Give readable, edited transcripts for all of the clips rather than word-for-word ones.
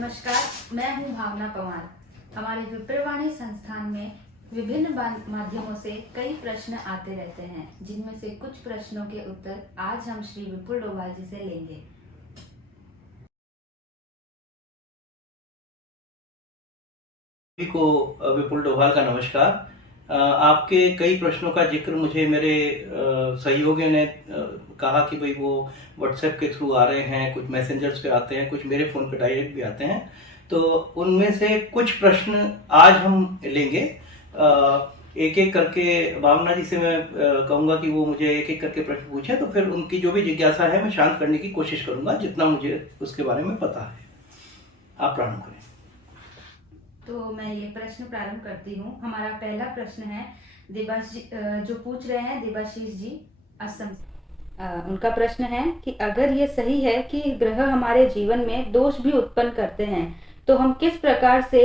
नमस्कार, मैं हूं भावना पवार। हमारे विप्रवाणी संस्थान में विभिन्न माध्यमों से कई प्रश्न आते रहते हैं, जिनमें से कुछ प्रश्नों के उत्तर आज हम श्री विपुल डोभाल जी से लेंगे। सभी को विपुल डोभाल का नमस्कार। आपके कई प्रश्नों का जिक्र मुझे मेरे सहयोगियों ने कहा कि भाई वो व्हाट्सएप के थ्रू आ रहे हैं, कुछ मैसेंजर्स पे आते हैं, कुछ मेरे फ़ोन पे डायरेक्ट भी आते हैं। तो उनमें से कुछ प्रश्न आज हम लेंगे। एक एक करके भावना जी से मैं कहूँगा कि वो मुझे एक एक करके प्रश्न पूछें, तो फिर उनकी जो भी जिज्ञासा है मैं शांत करने की कोशिश करूँगा जितना मुझे उसके बारे में पता है। आप प्रारंभ करें। तो मैं ये प्रश्न प्रारंभ करती हूँ। हमारा पहला प्रश्न है जो पूछ रहे हैं देवाशीष जी असम। उनका प्रश्न है कि अगर ये सही है कि ग्रह हमारे जीवन में दोष भी उत्पन्न करते हैं, तो हम किस प्रकार से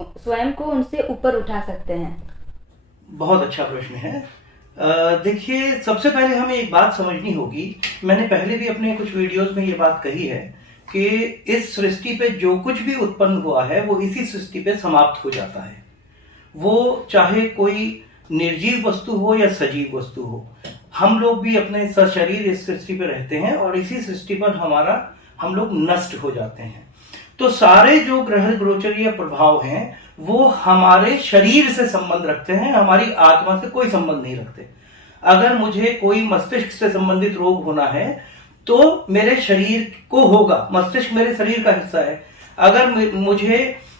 स्वयं को उनसे ऊपर उठा सकते हैं? सही अच्छा प्रश्न है। देखिए, सबसे पहले हमें एक बात समझनी होगी। मैंने पहले भी अपने कुछ वीडियोस में ये बात कही है कि इस सृष्टि पे जो कुछ भी उत्पन्न हुआ है वो इसी सृष्टि पे समाप्त हो जाता है। वो चाहे कोई निर्जीव वस्तु हो या सजीव वस्तु हो, हम लोग भी अपने सशरीर इस सृष्टि पे रहते हैं और इसी सृष्टि पर हम लोग नष्ट हो जाते हैं। तो सारे जो ग्रह गोचरीय प्रभाव हैं वो हमारे शरीर से संबंध रखते हैं, हमारी आत्मा से कोई संबंध नहीं रखते। अगर मुझे कोई मस्तिष्क से संबंधित रोग होना है तो मेरे शरीर को होगा, मस्तिष्क मेरे शरीर का हिस्सा है। अगर मुझे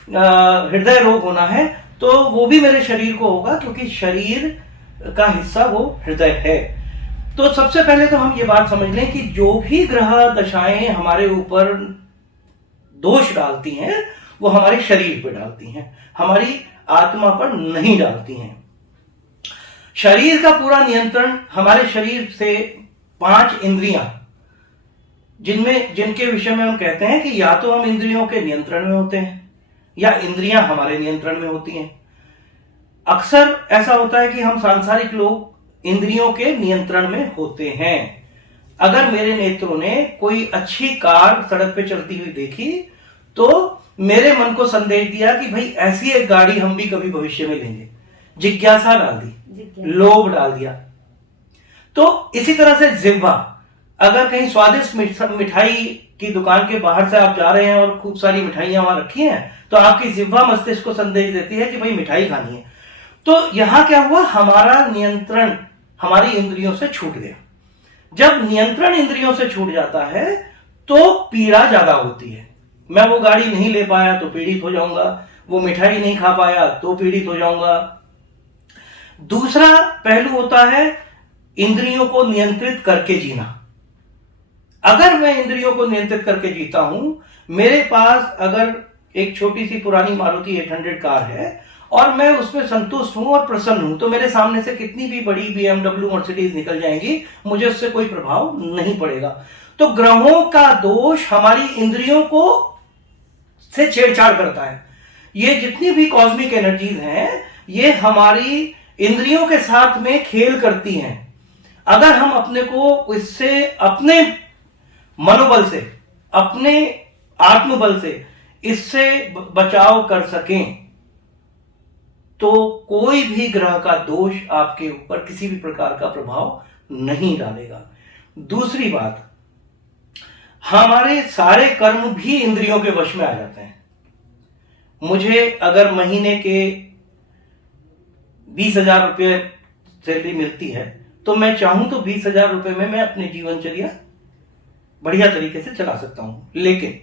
हृदय रोग होना है तो वो भी मेरे शरीर को होगा, क्योंकि शरीर का हिस्सा वो हृदय है। तो सबसे पहले तो हम ये बात समझ लें कि जो भी ग्रह दशाएं हमारे ऊपर दोष डालती हैं वो हमारे शरीर पर डालती हैं, हमारी आत्मा पर नहीं डालती हैं। शरीर का पूरा नियंत्रण हमारे शरीर से 5 इंद्रियां, जिनके विषय में हम कहते हैं कि या तो हम इंद्रियों के नियंत्रण में होते हैं या इंद्रियां हमारे नियंत्रण में होती हैं। अक्सर ऐसा होता है कि हम सांसारिक लोग इंद्रियों के नियंत्रण में होते हैं। अगर मेरे नेत्रों ने कोई अच्छी कार सड़क पे चलती हुई देखी तो मेरे मन को संदेश दिया कि भाई ऐसी एक गाड़ी हम भी कभी भविष्य में लेंगे, जिज्ञासा डाल दी, लोभ डाल दिया। तो इसी तरह से जिह्वा, अगर कहीं स्वादिष्ट मिठाई की दुकान के बाहर से आप जा रहे हैं और खूब सारी मिठाइयां वहां रखी हैं, तो आपकी जिह्वा मस्तिष्क को संदेश देती है कि भाई मिठाई खानी है। तो यहां क्या हुआ, हमारा नियंत्रण हमारी इंद्रियों से छूट गया। जब नियंत्रण इंद्रियों से छूट जाता है तो पीड़ा ज्यादा होती है। मैं वो गाड़ी नहीं ले पाया तो पीड़ित हो जाऊंगा, वो मिठाई नहीं खा पाया तो पीड़ित हो जाऊंगा। दूसरा पहलू होता है इंद्रियों को नियंत्रित करके जीना। अगर मैं इंद्रियों को नियंत्रित करके जीता हूं, मेरे पास अगर एक छोटी सी पुरानी मारुति 800 कार है और मैं उसमें संतुष्ट हूं और प्रसन्न हूं, तो मेरे सामने से कितनी भी बड़ी BMW मर्सिडीज निकल जाएंगी, मुझे उससे कोई प्रभाव नहीं पड़ेगा। तो ग्रहों का दोष हमारी इंद्रियों को से छेड़छाड़ करता है। ये जितनी भी कॉस्मिक एनर्जीज हैं ये हमारी इंद्रियों के साथ में खेल करती हैं। अगर हम अपने को इससे, अपने मनोबल से, अपने आत्मबल से इससे बचाव कर सकें, तो कोई भी ग्रह का दोष आपके ऊपर किसी भी प्रकार का प्रभाव नहीं डालेगा। दूसरी बात, हमारे सारे कर्म भी इंद्रियों के वश में आ जाते हैं। मुझे अगर महीने के 20,000 रुपये सैलरी मिलती है तो मैं चाहूं तो 20,000 रुपये में मैं अपनी जीवनचर्या बढ़िया तरीके से चला सकता हूं। लेकिन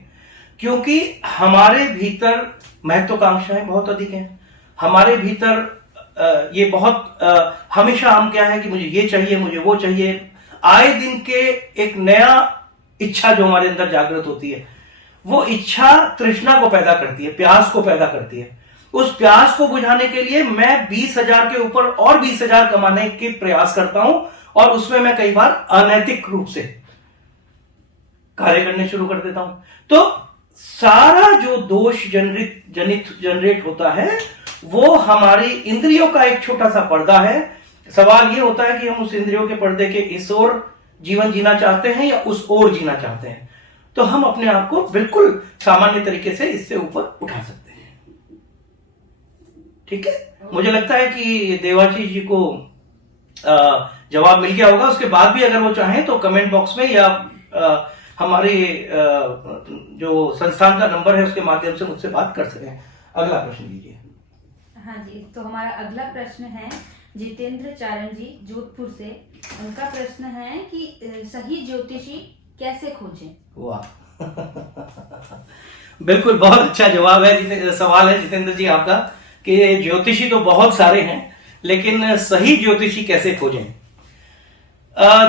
क्योंकि हमारे भीतर महत्वाकांक्षाएं बहुत अधिक हैं, हमारे भीतर ये बहुत हमेशा हम क्या है कि मुझे ये चाहिए, मुझे वो चाहिए, आए दिन के एक नया इच्छा जो हमारे अंदर जागृत होती है, वो इच्छा तृष्णा को पैदा करती है, प्यास को पैदा करती है। उस प्यास को बुझाने के लिए मैं 20,000 के ऊपर और 20,000 कमाने के प्रयास करता हूं और उसमें मैं कई बार अनैतिक रूप से कार्य करने शुरू कर देता हूं। तो सारा जो दोष जनरेट होता है वो हमारी इंद्रियों का एक छोटा सा पर्दा है। सवाल ये होता है कि हम उस इंद्रियों के पर्दे के इस ओर जीवन जीना चाहते हैं या उस ओर जीना चाहते हैं। तो हम अपने आप को बिल्कुल सामान्य तरीके से इससे ऊपर उठा सकते हैं। ठीक है, मुझे लगता है कि देवाशीष जी को जवाब मिल गया होगा। उसके बाद भी अगर वो चाहें तो कमेंट बॉक्स में या हमारे जो संस्थान का नंबर है उसके माध्यम से मुझसे बात कर सकते हैं। अगला प्रश्न लीजिए। हाँ जी, तो हमारा अगला प्रश्न है जितेंद्र चारण जी जोधपुर से। उनका प्रश्न है कि सही ज्योतिषी कैसे खोजें। वाह बिल्कुल, बहुत अच्छा जवाब है, सवाल है जितेंद्र जी आपका कि ज्योतिषी तो बहुत सारे हैं लेकिन सही ज्योतिषी कैसे खोजें।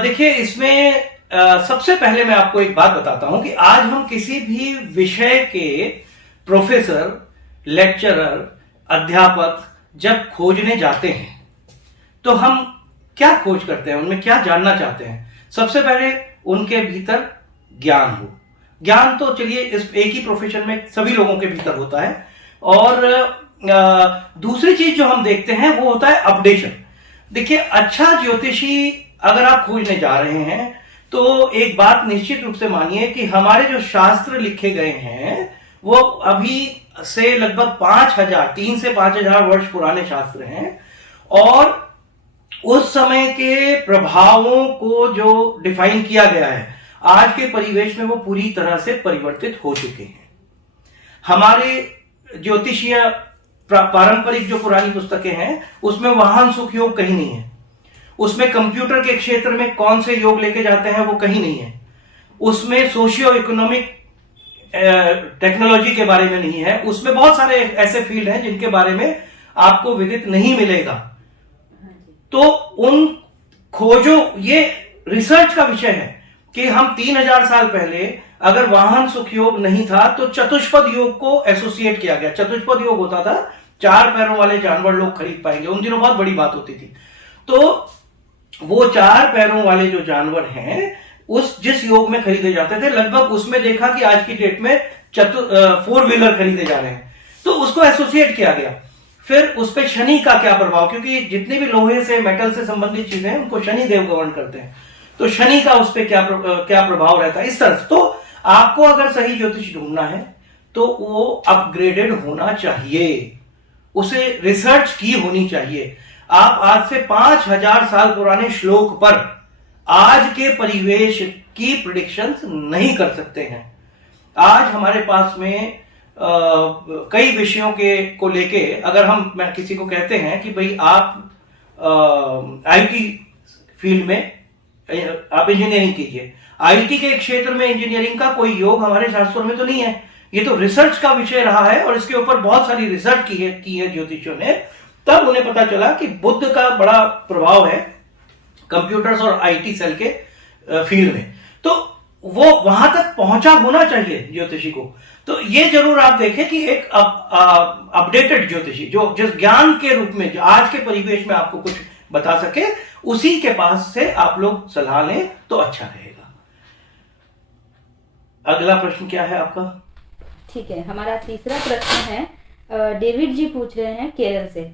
देखिए, इसमें सबसे पहले मैं आपको एक बात बताता हूं कि आज हम किसी भी विषय के प्रोफेसर, लेक्चरर, अध्यापक जब खोजने जाते हैं तो हम क्या खोज करते हैं, उनमें क्या जानना चाहते हैं। सबसे पहले उनके भीतर ज्ञान हो। ज्ञान तो चलिए इस एक ही प्रोफेशन में सभी लोगों के भीतर होता है। और दूसरी चीज जो हम देखते हैं वो होता है अपडेशन। देखिए, अच्छा ज्योतिषी अगर आप खोजने जा रहे हैं तो एक बात निश्चित रूप से मानिए कि हमारे जो शास्त्र लिखे गए हैं वो अभी से लगभग 3 से 5,000 वर्ष पुराने शास्त्र हैं और उस समय के प्रभावों को जो डिफाइन किया गया है आज के परिवेश में वो पूरी तरह से परिवर्तित हो चुके हैं। हमारे ज्योतिषीय पारंपरिक जो पुरानी पुस्तकें हैं उसमें वाहन सुख योग कहीं नहीं है, उसमें कंप्यूटर के क्षेत्र में कौन से योग लेके जाते हैं वो कहीं नहीं है, उसमें सोशियो इकोनॉमिक टेक्नोलॉजी के बारे में नहीं है, उसमें बहुत सारे ऐसे फील्ड हैं जिनके बारे में आपको विदित नहीं मिलेगा। तो उन खोजो, ये रिसर्च का विषय है कि हम 3,000 साल पहले अगर वाहन सुख योग नहीं था तो चतुष्पद योग को एसोसिएट किया गया। चतुष्पद योग होता था 4 पैरों वाले जानवर लोग खरीद पाएंगे, उन दिनों बहुत बड़ी बात होती थी। तो वो 4 पैरों वाले जो जानवर हैं उस जिस योग में खरीदे जाते थे, लगभग उसमें देखा कि आज की डेट में 4 व्हीलर खरीदे जा रहे हैं, तो उसको एसोसिएट किया गया। फिर उस पर शनि का क्या प्रभाव, क्योंकि जितने भी लोहे से, मेटल से संबंधित चीजें हैं उनको शनि देव गवर्न करते हैं, तो शनि का उस पर क्या प्रभाव रहता है, इस तरह से। तो आपको अगर सही ज्योतिष ढूंढना है तो वो अपग्रेडेड होना चाहिए, उसे रिसर्च की होनी चाहिए। आप आज से 5,000 साल पुराने श्लोक पर आज के परिवेश की प्रिडिक्शंस नहीं कर सकते हैं। आज हमारे पास में कई विषयों को लेके अगर मैं किसी को कहते हैं कि भाई आप आईटी फील्ड में आप इंजीनियरिंग कीजिए, आईटी के क्षेत्र में इंजीनियरिंग का कोई योग हमारे शास्त्रों में तो नहीं है, ये तो रिसर्च का विषय रहा है और इसके ऊपर बहुत सारी रिसर्च की है ज्योतिषियों ने। तब उन्हें पता चला कि बुध का बड़ा प्रभाव है कंप्यूटर्स और आईटी सेल के फील्ड में, तो वो वहां तक पहुंचा होना चाहिए ज्योतिषी को। तो ये जरूर आप देखें कि एक अपडेटेड ज्योतिषी जो जिस ज्ञान के रूप में आज के परिवेश में आपको कुछ बता सके, उसी के पास से आप लोग सलाह लें तो अच्छा रहेगा। अगला प्रश्न क्या है आपका? ठीक है, हमारा तीसरा प्रश्न है डेविड जी पूछ रहे हैं केरल से।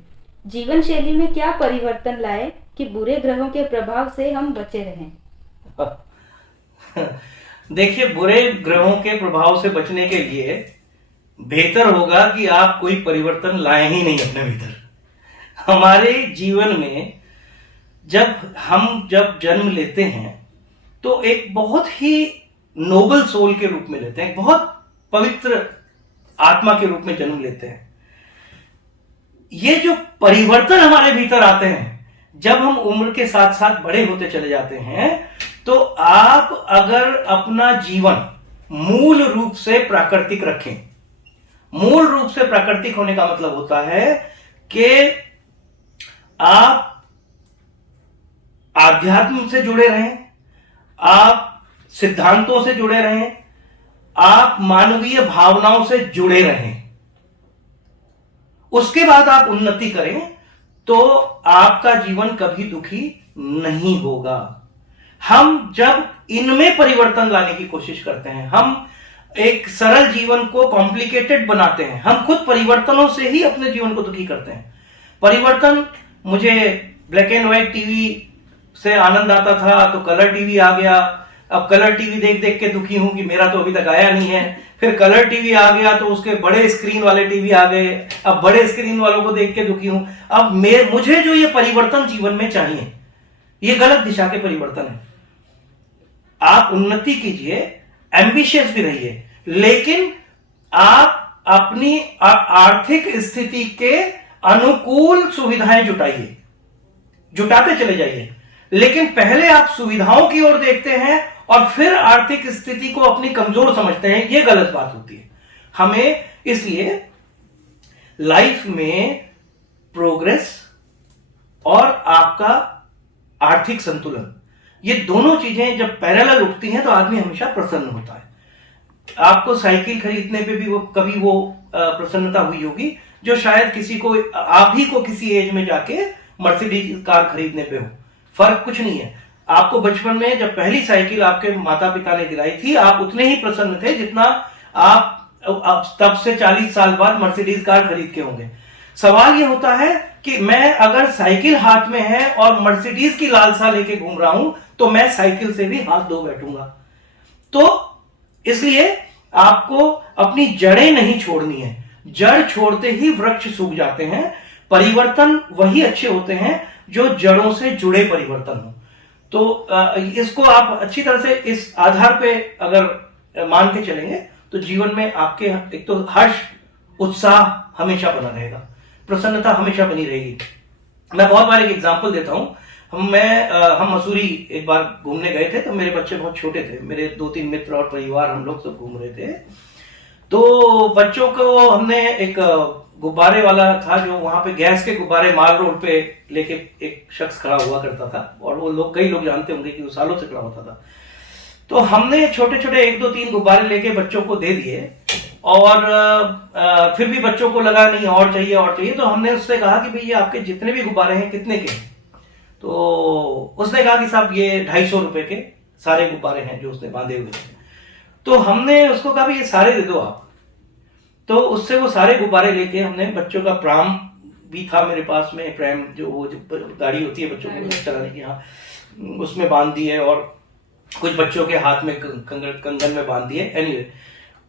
जीवन शैली में क्या परिवर्तन लाए कि बुरे ग्रहों के प्रभाव से हम बचे रहें? देखिए, बुरे ग्रहों के प्रभाव से बचने के लिए बेहतर होगा कि आप कोई परिवर्तन लाए ही नहीं अपने भीतर। हमारे जीवन में जब जन्म लेते हैं तो एक बहुत ही नोबल सोल के रूप में लेते हैं, बहुत पवित्र आत्मा के रूप में जन्म लेते हैं। ये जो परिवर्तन हमारे भीतर आते हैं जब हम उम्र के साथ साथ बड़े होते चले जाते हैं, तो आप अगर अपना जीवन मूल रूप से प्राकृतिक रखें, मूल रूप से प्राकृतिक होने का मतलब होता है कि आप आध्यात्म से जुड़े रहें, आप सिद्धांतों से जुड़े रहें, आप मानवीय भावनाओं से जुड़े रहें, उसके बाद आप उन्नति करें तो आपका जीवन कभी दुखी नहीं होगा। हम जब इनमें परिवर्तन लाने की कोशिश करते हैं, हम एक सरल जीवन को कॉम्प्लिकेटेड बनाते हैं, हम खुद परिवर्तनों से ही अपने जीवन को दुखी करते हैं। परिवर्तन, मुझे ब्लैक एंड व्हाइट टीवी से आनंद आता था तो कलर टीवी आ गया, अब कलर टीवी देख देख के दुखी हूं कि मेरा तो अभी तक आया नहीं है। फिर कलर टीवी आ गया तो उसके बड़े स्क्रीन वाले टीवी आ गए, अब बड़े स्क्रीन वालों को देख के दुखी हूं। अब मुझे जो ये परिवर्तन जीवन में चाहिए, ये गलत दिशा के परिवर्तन है। आप उन्नति कीजिए, एम्बिशियस भी रहिए, लेकिन आप अपनी आर्थिक स्थिति के अनुकूल सुविधाएं जुटाते चले जाइए। लेकिन पहले आप सुविधाओं की ओर देखते हैं और फिर आर्थिक स्थिति को अपनी कमजोर समझते हैं, यह गलत बात होती है। हमें इसलिए लाइफ में प्रोग्रेस और आपका आर्थिक संतुलन, ये दोनों चीजें जब पैरेलल उठती हैं तो आदमी हमेशा प्रसन्न होता है। आपको साइकिल खरीदने पे भी कभी वो प्रसन्नता हुई होगी जो शायद किसी को, आप ही को किसी एज में जाके मर्सिडीज कार खरीदने पे हो। फर्क कुछ नहीं है। आपको बचपन में जब पहली साइकिल आपके माता पिता ने दिलाई थी, आप उतने ही प्रसन्न थे जितना आप तब से 40 साल बाद मर्सिडीज कार खरीद के होंगे। सवाल ये होता है कि मैं अगर साइकिल हाथ में है और मर्सिडीज की लालसा लेके घूम रहा हूं तो मैं साइकिल से भी हाथ धो बैठूंगा। तो इसलिए आपको अपनी जड़ें नहीं छोड़नी है। जड़ छोड़ते ही वृक्ष सूख जाते हैं। परिवर्तन वही अच्छे होते हैं जो जड़ों से जुड़े परिवर्तन हो। तो इसको आप अच्छी तरह से इस आधार पे अगर मान के चलेंगे तो जीवन में आपके एक तो हर्ष, उत्साह हमेशा बना रहेगा, प्रसन्नता हमेशा बनी रहेगी। मैं बहुत बार एक एग्जांपल देता हूं। हम मसूरी एक बार घूमने गए थे, तो मेरे बच्चे बहुत छोटे थे, मेरे 2-3 मित्र और परिवार, हम लोग सब घूम रहे थे। तो बच्चों को हमने एक गुब्बारे वाला था जो वहां पे गैस के गुब्बारे माल रोड पे लेके एक शख्स खड़ा हुआ करता था, और वो लोग, कई लोग जानते होंगे कि वो सालों से खड़ा होता था। तो हमने छोटे छोटे 1-2-3 गुब्बारे लेके बच्चों को दे दिए, और फिर भी बच्चों को लगा नहीं और चाहिए। तो हमने उससे कहा कि भाई ये आपके जितने भी गुब्बारे हैं कितने के? तो उसने कहा कि साहब ये 250 रुपए के सारे गुब्बारे हैं जो उसने बांधे हुए थे। तो हमने उसको कहा भाई ये सारे दे दो आप। तो उससे वो सारे गुब्बारे लेके हमने, बच्चों का प्राम भी था मेरे पास में, प्रैम जो गाड़ी होती है बच्चों को चलाने की, हाँ, उसमें बांध दिए, और कुछ बच्चों के हाथ में कंगन में बांध दिए। एनीवे,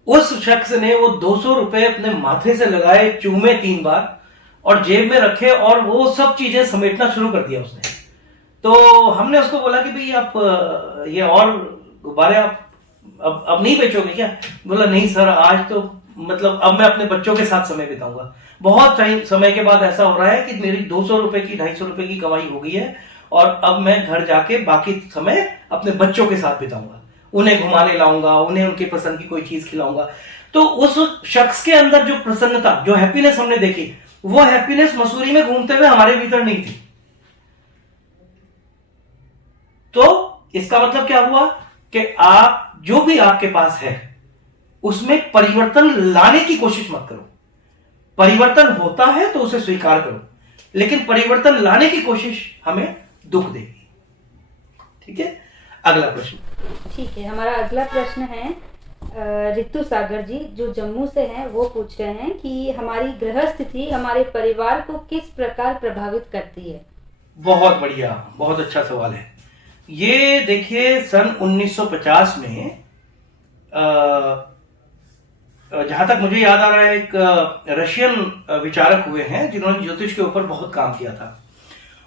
उस शख्स ने वो 200 रुपए अपने माथे से लगाए, चूमे 3 बार और जेब में रखे, और वो सब चीजें समेटना शुरू कर दिया उसने। तो हमने उसको बोला कि भाई आप ये और गुब्बारे आप अब नहीं बेचोगे क्या? बोला नहीं सर, आज तो मतलब अब मैं अपने बच्चों के साथ समय बिताऊंगा। बहुत टाइम समय के बाद ऐसा हो रहा है कि मेरी 200 रुपए की 250 रुपए की कमाई हो गई है, और अब मैं घर जाके बाकी समय अपने बच्चों के साथ बिताऊंगा, उन्हें घुमाने लाऊंगा, उन्हें उनके पसंद की कोई चीज खिलाऊंगा। तो उस शख्स के अंदर जो प्रसन्नता, जो हैप्पीनेस हमने देखी, वो हैप्पीनेस मसूरी में घूमते हुए हमारे भीतर नहीं थी। तो इसका मतलब क्या हुआ कि आप जो भी आपके पास है उसमें परिवर्तन लाने की कोशिश मत करो। परिवर्तन होता है तो उसे स्वीकार करो, लेकिन परिवर्तन लाने की कोशिश हमें दुख देगी। ठीक है, अगला प्रश्न। ठीक है, हमारा अगला प्रश्न है रितु सागर जी जो जम्मू से हैं, वो पूछ रहे हैं कि हमारी ग्रह स्थिति हमारे परिवार को किस प्रकार प्रभावित करती है? बहुत बढ़िया, बहुत अच्छा सवाल है ये। देखिए, सन 1950 में जहां तक मुझे याद आ रहा है, एक रशियन विचारक हुए हैं जिन्होंने ज्योतिष के ऊपर बहुत काम किया था,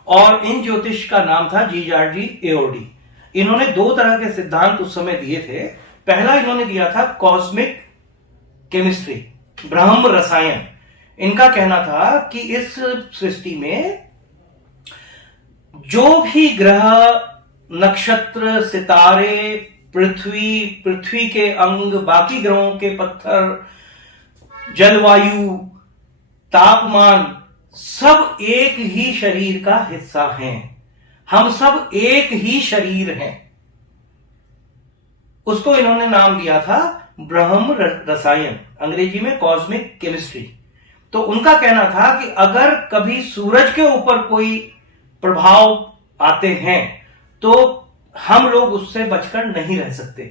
और इन ज्योतिष का नाम था जीजार्डी एओडी। इन्होंने 2 तरह के सिद्धांत उस समय दिए थे। पहला इन्होंने दिया था कॉस्मिक केमिस्ट्री, ब्रह्म रसायन। इनका कहना था कि इस सृष्टि में जो भी ग्रह, नक्षत्र, सितारे, पृथ्वी के अंग, बाकी ग्रहों के पत्थर, जलवायु, तापमान, सब एक ही शरीर का हिस्सा हैं। हम सब एक ही शरीर हैं। उसको इन्होंने नाम दिया था ब्रह्म रसायन, अंग्रेजी में कॉस्मिक केमिस्ट्री। तो उनका कहना था कि अगर कभी सूरज के ऊपर कोई प्रभाव आते हैं तो हम लोग उससे बचकर नहीं रह सकते।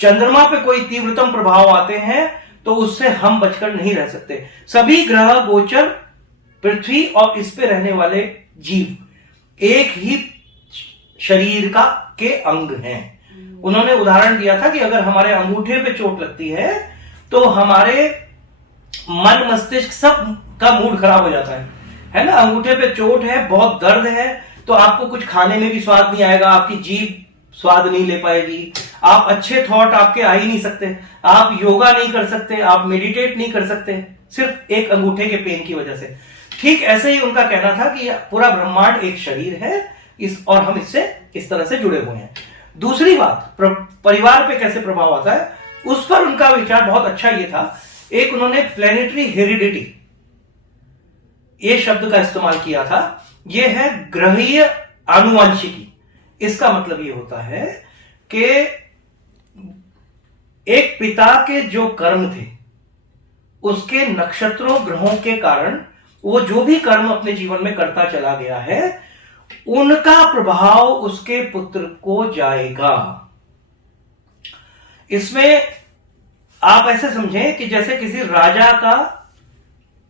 चंद्रमा पे कोई तीव्रतम प्रभाव आते हैं तो उससे हम बचकर नहीं रह सकते। सभी ग्रह, गोचर, पृथ्वी और इस पे रहने वाले जीव एक ही शरीर के अंग हैं। उन्होंने उदाहरण दिया था कि अगर हमारे अंगूठे पे चोट लगती है तो हमारे मन मस्तिष्क सब का मूड खराब हो जाता है ना। अंगूठे पे चोट है, बहुत दर्द है, तो आपको कुछ खाने में भी स्वाद नहीं आएगा, आपकी जीभ स्वाद नहीं ले पाएगी, आप अच्छे थॉट आपके आ ही नहीं सकते, आप योगा नहीं कर सकते, आप मेडिटेट नहीं कर सकते, सिर्फ एक अंगूठे के पेन की वजह से। ठीक ऐसे ही उनका कहना था कि पूरा ब्रह्मांड एक शरीर है और हम इससे इस तरह से जुड़े हुए हैं। दूसरी बात, परिवार पे कैसे प्रभाव आता है, उस पर उनका विचार बहुत अच्छा ये था। एक उन्होंने प्लेनेटरी हेरिडिटी ये शब्द का इस्तेमाल किया था। ये है ग्रहीय आनुवंशिकी। इसका मतलब ये होता है कि एक पिता के जो कर्म थे उसके नक्षत्रों ग्रहों के कारण वो जो भी कर्म अपने जीवन में करता चला गया है उनका प्रभाव उसके पुत्र को जाएगा। इसमें आप ऐसे समझें कि जैसे किसी राजा का,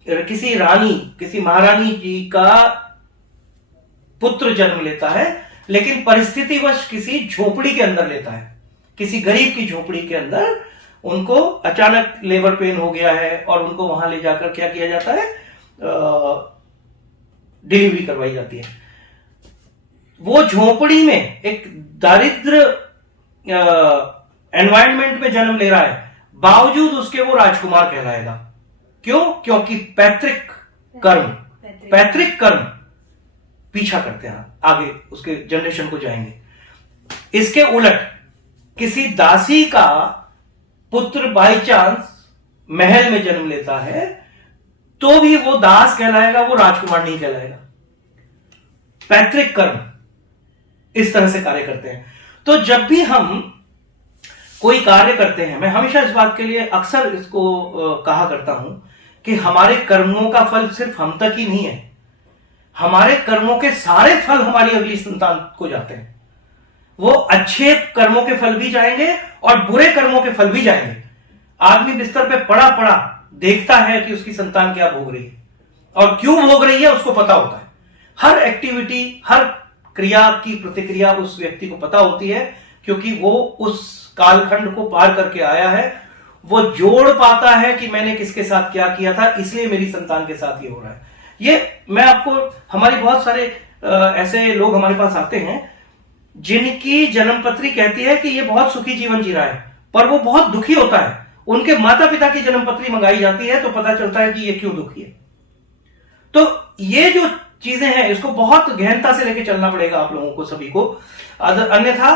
किसी रानी, किसी महारानी जी का पुत्र जन्म लेता है, लेकिन परिस्थितिवश किसी झोपड़ी के अंदर लेता है, किसी गरीब की झोपड़ी के अंदर उनको अचानक लेबर पेन हो गया है और उनको वहां ले जाकर क्या किया जाता है, डिलीवरी करवाई जाती है। वो झोपड़ी में एक दारिद्र एनवायरनमेंट में जन्म ले रहा है, बावजूद उसके वो राजकुमार कहलाएगा। क्यों? क्योंकि पैतृक कर्म पीछा करते हैं, आगे उसके जनरेशन को जाएंगे। इसके उलट किसी दासी का पुत्र बाई चांस महल में जन्म लेता है तो भी वो दास कहलाएगा, वो राजकुमार नहीं कहलाएगा। पैतृक कर्म इस तरह से कार्य करते हैं। तो जब भी हम कोई कार्य करते हैं, मैं हमेशा इस बात के लिए अक्सर इसको कहा करता हूं कि हमारे कर्मों का फल सिर्फ हम तक ही नहीं है, हमारे कर्मों के सारे फल हमारी अगली संतान को जाते हैं। वो अच्छे कर्मों के फल भी जाएंगे और बुरे कर्मों के फल भी जाएंगे। आदमी बिस्तर पे पड़ा पड़ा देखता है कि उसकी संतान क्या भोग रही है और क्यों भोग रही है, उसको पता होता है। हर एक्टिविटी, हर क्रिया की प्रतिक्रिया उस व्यक्ति को पता होती है, क्योंकि वो उस कालखंड को पार करके आया है। वो जोड़ पाता है कि मैंने किसके साथ क्या किया था, इसलिए मेरी संतान के साथ ये हो रहा है। ये मैं आपको, हमारी बहुत सारे ऐसे लोग हमारे पास आते हैं जिनकी जन्मपत्री कहती है कि ये बहुत सुखी जीवन जी रहा है, पर वो बहुत दुखी होता है। उनके माता पिता की जन्मपत्री मंगाई जाती है तो पता चलता है कि ये क्यों दुखी है। तो ये जो चीजें हैं इसको बहुत गहनता से लेके चलना पड़ेगा आप लोगों को, सभी को। अन्यथा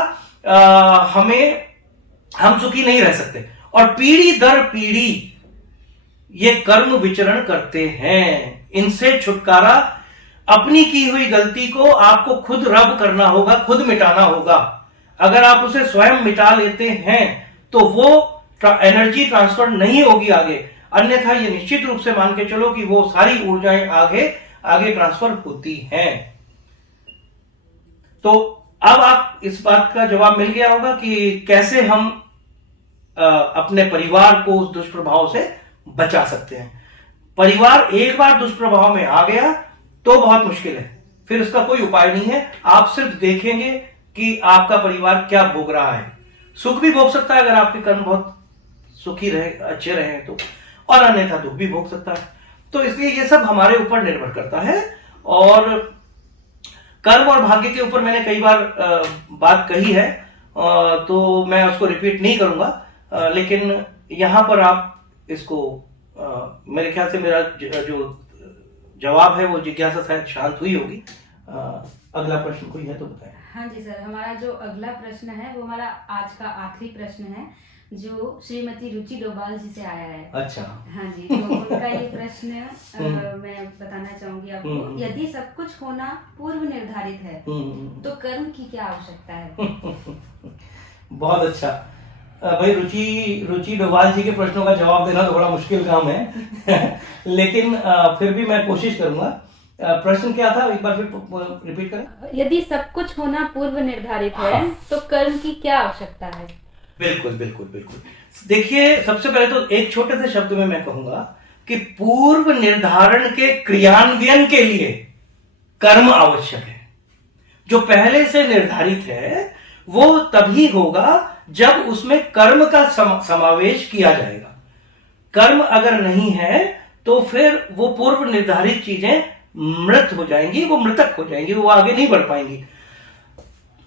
हम सुखी नहीं रह सकते। और पीढ़ी दर पीढ़ी ये कर्म विचरण करते हैं, इनसे छुटकारा, अपनी की हुई गलती को आपको खुद रब करना होगा, खुद मिटाना होगा। अगर आप उसे स्वयं मिटा लेते हैं तो वो एनर्जी ट्रांसफर नहीं होगी आगे, अन्यथा ये निश्चित रूप से मान के चलो कि वो सारी ऊर्जाएं आगे ट्रांसफर होती हैं। तो अब आप इस बात का जवाब मिल गया होगा कि कैसे हम अपने परिवार को उस दुष्प्रभाव से बचा सकते हैं। परिवार एक बार दुष्प्रभाव में आ गया तो बहुत मुश्किल है, फिर उसका कोई उपाय नहीं है। आप सिर्फ देखेंगे कि आपका परिवार क्या भोग रहा है। सुख भी भोग सकता है अगर आपके कर्म बहुत सुखी रहे, अच्छे रहे तो, और अन्यथा दुख भी भोग सकता है। तो इसलिए ये सब हमारे ऊपर निर्भर करता है। और कर्म और भाग्य के ऊपर मैंने कई बार बात कही है, तो मैं उसको रिपीट नहीं करूंगा, लेकिन यहां पर आप इसको मेरे ख्याल से मेरा जो जवाब है वो जिज्ञासा शायद शांत हुई होगी। अगला प्रश्न कोई है तो बताएं। हाँ जी सर, हमारा जो अगला प्रश्न है वो हमारा आज का आखिरी प्रश्न है, जो श्रीमती रुचि डोभाल जी से आया है। अच्छा। हाँ जी, तो उनका ये प्रश्न मैं बताना चाहूंगी आपको। यदि सब कुछ होना पूर्व निर्धारित है तो कर्म की क्या आवश्यकता है? बहुत अच्छा भाई, रुचि डोभाल जी के प्रश्नों का जवाब देना तो बड़ा मुश्किल काम है लेकिन फिर भी मैं कोशिश करूंगा। प्रश्न क्या था, एक बार फिर रिपीट करें। यदि सब कुछ होना पूर्व निर्धारित है तो कर्म की क्या आवश्यकता है? बिल्कुल बिल्कुल बिल्कुल। देखिए, सबसे पहले तो एक छोटे से शब्द में मैं कहूंगा कि पूर्व निर्धारण के क्रियान्वयन के लिए कर्म आवश्यक है। जो पहले से निर्धारित है वो तभी होगा जब उसमें कर्म का समावेश किया जाएगा। कर्म अगर नहीं है तो फिर वो पूर्व निर्धारित चीजें मृत हो जाएंगी, वो मृतक हो जाएंगी, वो आगे नहीं बढ़ पाएंगी।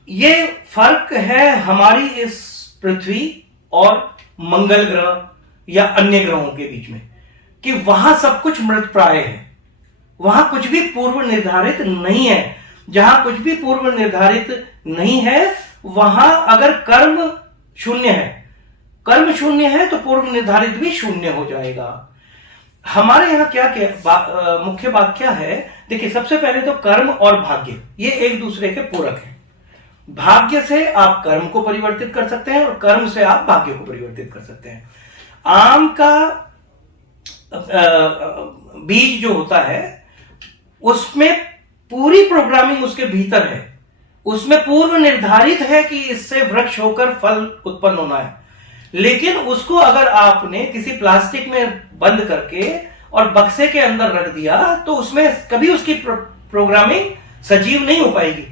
ये फर्क है हमारी इस पृथ्वी और मंगल ग्रह या अन्य ग्रहों के बीच में, कि वहां सब कुछ मृत प्राय है, वहां कुछ भी पूर्व निर्धारित नहीं है। जहां कुछ भी पूर्व निर्धारित नहीं है वहां अगर कर्म शून्य है, कर्म शून्य है तो पूर्व निर्धारित भी शून्य हो जाएगा। हमारे यहां क्या मुख्य बात क्या है? देखिए, सबसे पहले तो कर्म और भाग्य ये एक दूसरे के पूरक हैं। भाग्य से आप कर्म को परिवर्तित कर सकते हैं और कर्म से आप भाग्य को परिवर्तित कर सकते हैं। आम का बीज जो होता है उसमें पूरी प्रोग्रामिंग उसके भीतर है, उसमें पूर्व निर्धारित है कि इससे वृक्ष होकर फल उत्पन्न होना है। लेकिन उसको अगर आपने किसी प्लास्टिक में बंद करके और बक्से के अंदर रख दिया तो उसमें कभी उसकी प्रोग्रामिंग सजीव नहीं हो पाएगी।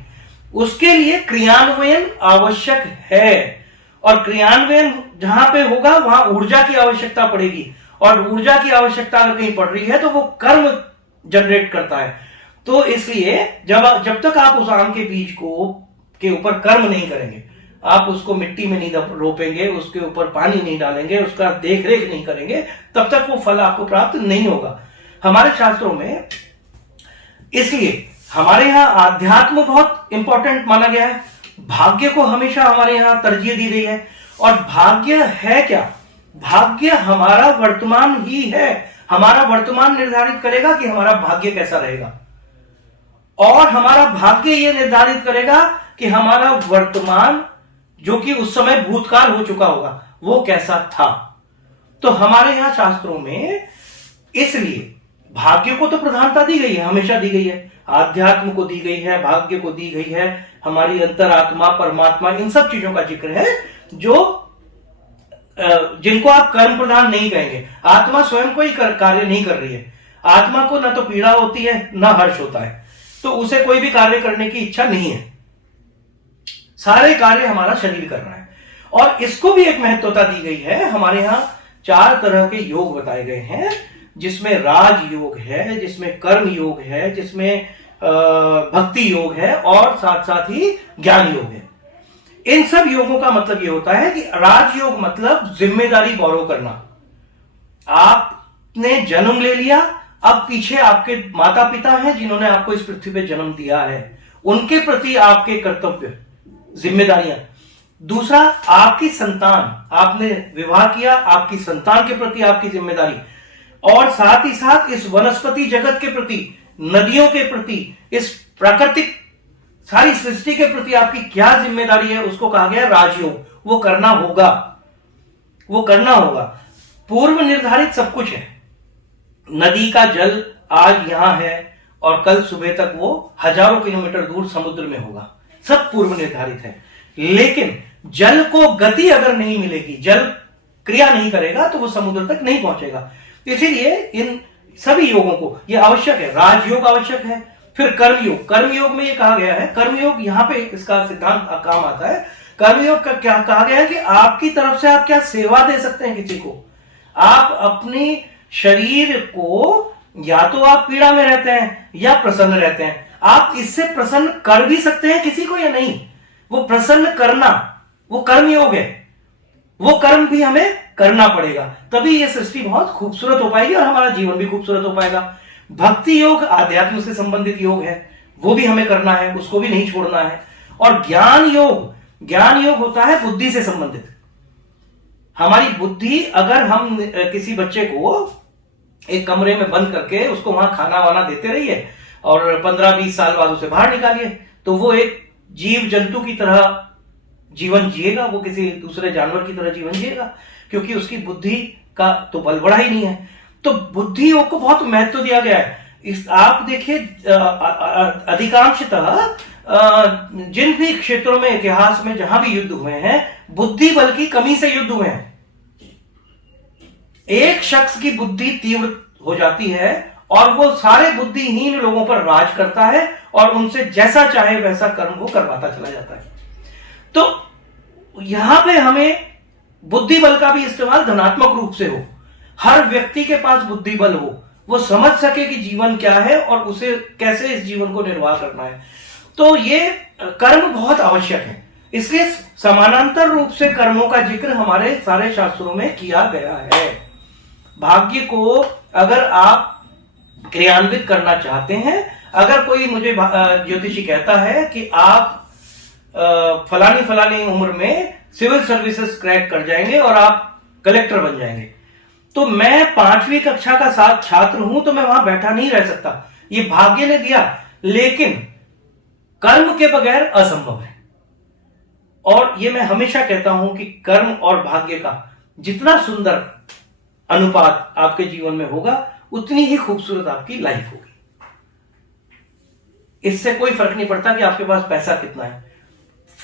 उसके लिए क्रियान्वयन आवश्यक है, और क्रियान्वयन जहां पे होगा वहां ऊर्जा की आवश्यकता पड़ेगी, और ऊर्जा की आवश्यकता अगर कहीं पड़ रही है तो वो कर्म जनरेट करता है। तो इसलिए जब तक आप उस आम के बीज के ऊपर कर्म नहीं करेंगे, आप उसको मिट्टी में नहीं रोपेंगे, उसके ऊपर पानी नहीं डालेंगे, उसका देख रेख नहीं करेंगे, तब तक वो फल आपको प्राप्त नहीं होगा। हमारे शास्त्रों में इसलिए हमारे यहां आध्यात्म बहुत इंपॉर्टेंट माना गया है, भाग्य को हमेशा हमारे यहां तरजीह दी गई है। और भाग्य है क्या? भाग्य हमारा वर्तमान ही है। हमारा वर्तमान निर्धारित करेगा कि हमारा भाग्य कैसा रहेगा, और हमारा भाग्य यह निर्धारित करेगा कि हमारा वर्तमान जो कि उस समय भूतकाल हो चुका होगा वो कैसा था। तो हमारे यहां शास्त्रों में इसलिए भाग्य को तो प्रधानता दी गई है, हमेशा दी गई है, आध्यात्म को दी गई है, भाग्य को दी गई है, हमारी अंतरात्मा, परमात्मा, इन सब चीजों का जिक्र है जो जिनको आप कर्म प्रधान नहीं कहेंगे। आत्मा स्वयं कोई कार्य नहीं कर रही है, आत्मा को ना तो पीड़ा होती है ना हर्ष होता है, तो उसे कोई भी कार्य करने की इच्छा नहीं है, सारे कार्य हमारा शरीर कर रहा है। और इसको भी एक महत्वता दी गई है। हमारे यहां 4 तरह के योग बताए गए हैं, जिसमें राज योग है, जिसमें कर्म योग है, जिसमें भक्ति योग है, और साथ साथ ही ज्ञान योग है। इन सब योगों का मतलब यह होता है कि राजयोग मतलब जिम्मेदारी बौरो करना। आपने जन्म ले लिया, अब पीछे आपके माता पिता हैं जिन्होंने आपको इस पृथ्वी पे जन्म दिया है, उनके प्रति आपके कर्तव्य, जिम्मेदारियां। दूसरा, आपकी संतान, आपने विवाह किया, आपकी संतान के प्रति आपकी जिम्मेदारी, और साथ ही साथ इस वनस्पति जगत के प्रति, नदियों के प्रति, इस प्राकृतिक सारी सृष्टि के प्रति आपकी क्या जिम्मेदारी है, उसको कहा गया राजयोग। वो करना होगा, वो करना होगा। पूर्व निर्धारित सब कुछ है। नदी का जल आज यहां है और कल सुबह तक वो हजारों किलोमीटर दूर समुद्र में होगा, सब पूर्व निर्धारित है। लेकिन जल को गति अगर नहीं मिलेगी, जल क्रिया नहीं करेगा तो वो समुद्र तक नहीं पहुंचेगा। इसीलिए इन सभी योगों को ये आवश्यक है। राजयोग आवश्यक है, फिर कर्मयोग। कर्मयोग में ये कहा गया है, कर्मयोग यहां पे इसका सिद्धांत काम आता है। कर्मयोग का क्या कहा गया है कि आपकी तरफ से आप क्या सेवा दे सकते हैं किसी को। आप अपनी शरीर को, या तो आप पीड़ा में रहते हैं या प्रसन्न रहते हैं, आप इससे प्रसन्न कर भी सकते हैं किसी को या नहीं, वो प्रसन्न करना वो कर्मयोग है। वो कर्म भी हमें करना पड़ेगा, तभी ये सृष्टि बहुत खूबसूरत हो पाएगी और हमारा जीवन भी खूबसूरत हो पाएगा। भक्ति योग आध्यात्म से संबंधित योग है, वो भी हमें करना है, उसको भी नहीं छोड़ना है। और ज्ञान योग होता है बुद्धि से संबंधित। हमारी बुद्धि, अगर हम किसी बच्चे को एक कमरे में बंद करके उसको वहां खाना वाना देते रहिए और 15-20 साल बाद उसे बाहर निकालिए, तो वो एक जीव जंतु की तरह जीवन जिएगा, वो किसी दूसरे जानवर की तरह जीवन जिएगा, क्योंकि उसकी बुद्धि का तो बल बढ़ा ही नहीं है। तो बुद्धि योग को बहुत महत्व दिया गया है। आप देखिए, अधिकांशतः जिन भी क्षेत्रों में इतिहास में जहां भी युद्ध हुए हैं, बुद्धि बल की कमी से युद्ध हुए हैं। एक शख्स की बुद्धि तीव्र हो जाती है और वो सारे बुद्धिहीन लोगों पर राज करता है और उनसे जैसा चाहे वैसा कर्म वो करवाता चला जाता है। तो यहां पे हमें बुद्धि बल का भी इस्तेमाल धनात्मक रूप से हो, हर व्यक्ति के पास बुद्धि बल हो, वो समझ सके कि जीवन क्या है और उसे कैसे इस जीवन को निर्वाह करना है। तो ये कर्म बहुत आवश्यक है, इसलिए समानांतर रूप से कर्मों का जिक्र हमारे सारे शास्त्रों में किया गया है। भाग्य को अगर आप क्रियान्वित करना चाहते हैं, अगर कोई मुझे ज्योतिषी कहता है कि आप फलानी फलानी उम्र में सिविल सर्विसेज क्रैक कर जाएंगे और आप कलेक्टर बन जाएंगे, तो मैं 5वीं कक्षा का छात्र हूं, तो मैं वहां बैठा नहीं रह सकता। ये भाग्य ने दिया, लेकिन कर्म के बगैर असंभव है। और ये मैं हमेशा कहता हूं कि कर्म और भाग्य का जितना सुंदर अनुपात आपके जीवन में होगा, उतनी ही खूबसूरत आपकी लाइफ होगी। इससे कोई फर्क नहीं पड़ता कि आपके पास पैसा कितना है,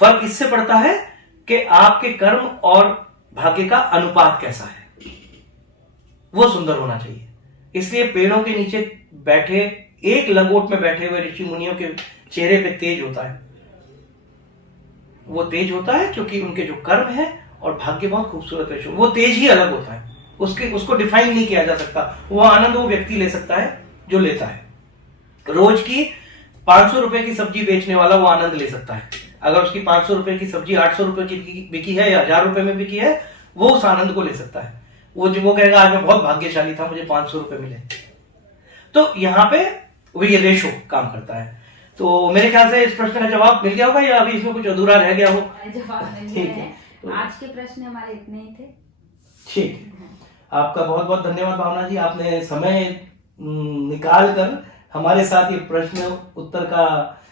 फर्क इससे पड़ता है कि आपके कर्म और भाग्य का अनुपात कैसा है, वो सुंदर होना चाहिए। इसलिए पेड़ों के नीचे बैठे, एक लंगोट में बैठे हुए ऋषि मुनियों के चेहरे पे तेज होता है। वो तेज होता है क्योंकि उनके जो कर्म है और भाग्य बहुत खूबसूरत है। वो तेज ही अलग होता है, उसको डिफाइन नहीं किया जा सकता। वो आनंद वो व्यक्ति ले सकता है जो लेता है। रोज की 500 रुपए की सब्जी बेचने वाला वो आनंद ले सकता है। अगर उसकी 500 रुपए की सब्जी 800 रुपए की बिकी है या 1000 रुपए में बिकी है, वो उस आनंद को ले सकता है। वो कहेगा आज मैं बहुत भाग्यशाली था, मुझे 500 रुपए मिले। तो यहाँ पे वो ये रेशो काम करता है। तो मेरे ख्याल से इस प्रश्न का जवाब मिल गया होगा या अभी इसमें कुछ अधूरा रह गया हो? जवाब मिल गया है। आज के प्रश्न हमारे इतने ही थे। ठीक है, आपका बहुत बहुत धन्यवाद भावना जी, आपने समय निकाल कर हमारे साथ ये प्रश्न उत्तर का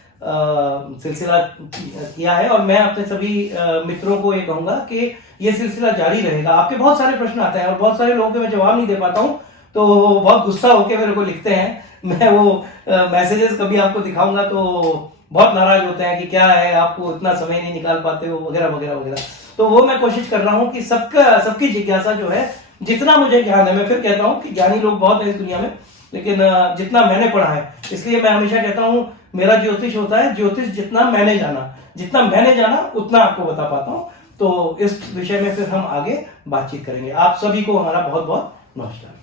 सिलसिला किया है। और मैं अपने सभी मित्रों को ये कहूंगा कि ये सिलसिला जारी रहेगा। आपके बहुत सारे प्रश्न आते हैं और बहुत सारे लोगों के मैं जवाब नहीं दे पाता हूँ, तो बहुत गुस्सा होकर मेरे को लिखते हैं। मैं वो मैसेजेस कभी आपको दिखाऊंगा तो बहुत नाराज होते हैं कि क्या है, आपको इतना समय नहीं निकाल पाते हो, वगैरह वगैरह वगैरह। तो वो मैं कोशिश कर रहा हूँ कि सबकी जिज्ञासा जो है, जितना मुझे ज्ञान है, मैं फिर कहता हूँ कि ज्ञानी लोग बहुत है इस दुनिया में, लेकिन जितना मैंने पढ़ा है, इसलिए मैं हमेशा कहता हूँ मेरा ज्योतिष होता है, ज्योतिष जितना मैंने जाना उतना आपको बता पाता हूँ। तो इस विषय में फिर हम आगे बातचीत करेंगे। आप सभी को हमारा बहुत बहुत नमस्कार।